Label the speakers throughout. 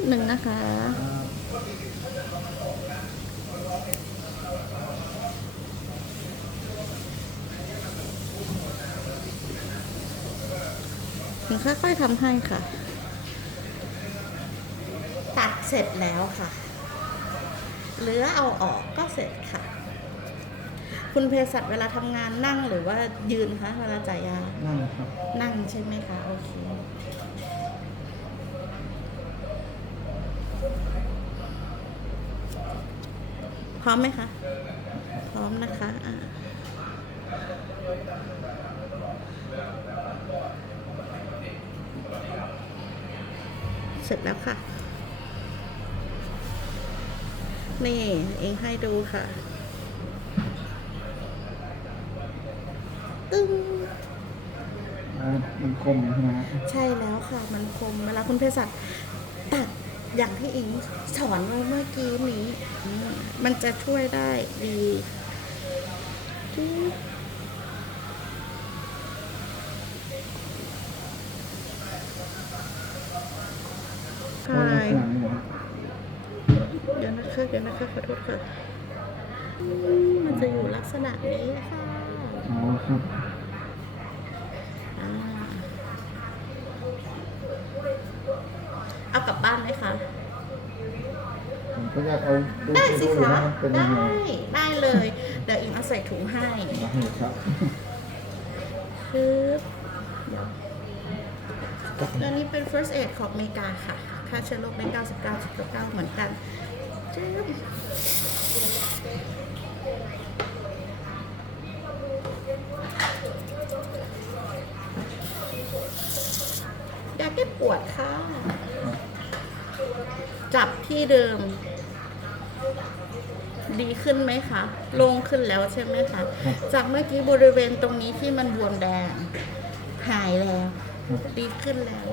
Speaker 1: ดนึงนะคะหนูค่อยๆทำให้ค่ะ ตัดเสร็จแล้วค่ะ เหลือเอาออกก็เสร็จค่ะ คุณเภสัชเวลาทำงานนั่งหรือว่ายืนคะเวลาจ่ายยา
Speaker 2: นั่นครับ
Speaker 1: นั่งใช่ไหมคะ โอเค พร้อมไหมคะ พร้อมนะคะอ่าเสร็จแล้วค่ะ นี่เองให้ดูค่ะ ตึ้ง
Speaker 2: อ่ามันคมใช่ไหมฮะ
Speaker 1: ใช่แล้วค่ะ มันคมเวลาคุณเภสัชตัด อย่างที่อิงสอนไว้เมื่อกี้นี้อืมมันจะช่วยได้ดีจิ๊บ
Speaker 2: เพราะลักษณะนี้เหรอ
Speaker 1: เดี๋ยวนะคะเดี๋ยวนะคะขอโทษค่ะอืมมันจะอยู่ลักษณะนี้ค่ะ
Speaker 2: อ๋อครับ
Speaker 1: อ่าเอากลับบ้านไหมคะ
Speaker 2: ผมก็อยากเอาดู
Speaker 1: ได้สิ
Speaker 2: ดูเลย
Speaker 1: คะ
Speaker 2: นะเป็นยั
Speaker 1: ได้
Speaker 2: งไง
Speaker 1: ได้เลย เดี๋ยวอิงเอาใส่ถุงให้
Speaker 2: มาให้ครับ
Speaker 1: ปึ๊บเดี๋ยวอันนี้เป็น first aid ของอเมริกาค่ะ ค่าเชื้อโรคได้ 99.99 เหมือนกันจึ๊บยาแก้ปวดค่ะ จับที่เดิม ดีขึ้นไหมคะโล่งขึ้นแล้วใช่ไหมคะ จากเมื่อกี้บริเวณตรงนี้ที่มันบวมแดง หายแล้ว ดีขึ้นแล้ว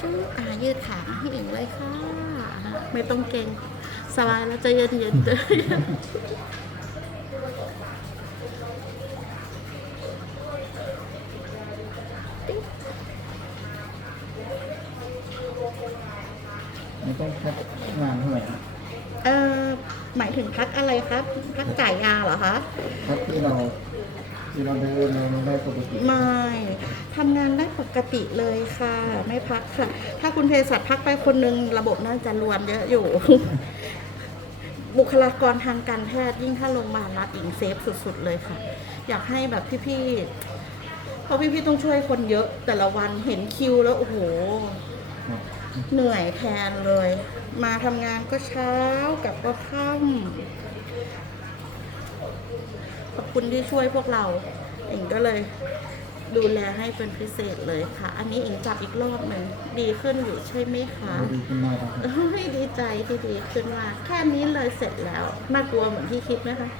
Speaker 1: จุ๊บอ่ายืดขาให้อีกเลยค่ะ ไม่ต้องเก่งสบายแล้วใจะเย็นเย็นๆใจเย็
Speaker 2: ไม่ต้องพักงานเท่าไหร่นะ
Speaker 1: เอ่อหมายถึงพักอะไรครับพักจ่ายยาเหรอคะ
Speaker 2: พักที่เราที่เราเดินเราได้ปกติ
Speaker 1: ไม่ทำงานได้ปกติเลยค่ะ ไม่พักค่ะ ถ้าคุณเภสัชพักไปคนหนึ่งระบบน่าจะรวนเยอะอยู่ บุคลากรทางการแพทย์ยิ่งถ้าโรงพยาบาลรัฐอิงเซฟสุด ๆ เลยค่ะ อยากให้แบบพี่ๆเพราะพี่ๆต้องช่วยคนเยอะแต่ละวันเห็นคิวแล้วโอ้โห
Speaker 2: ครับ
Speaker 1: เหนื่อยแทนเลย มาทำงานก็เช้ากลับก็ค่ำขอบคุณที่ช่วยพวกเราเองก็เลยดูแลให้เป็นพิเศษเลยค่ะ อันนี้เองจับอีกรอบหนึ่งดีขึ้นอยู่ใช่ไหมคะ
Speaker 2: ดีขึ้นมากครับ
Speaker 1: เฮ้ยดีใจที่ดีขึ้นมากแค่นี้เลยเสร็จแล้วน่ากลัวเหมือนที่คิดไหมคะ
Speaker 2: ค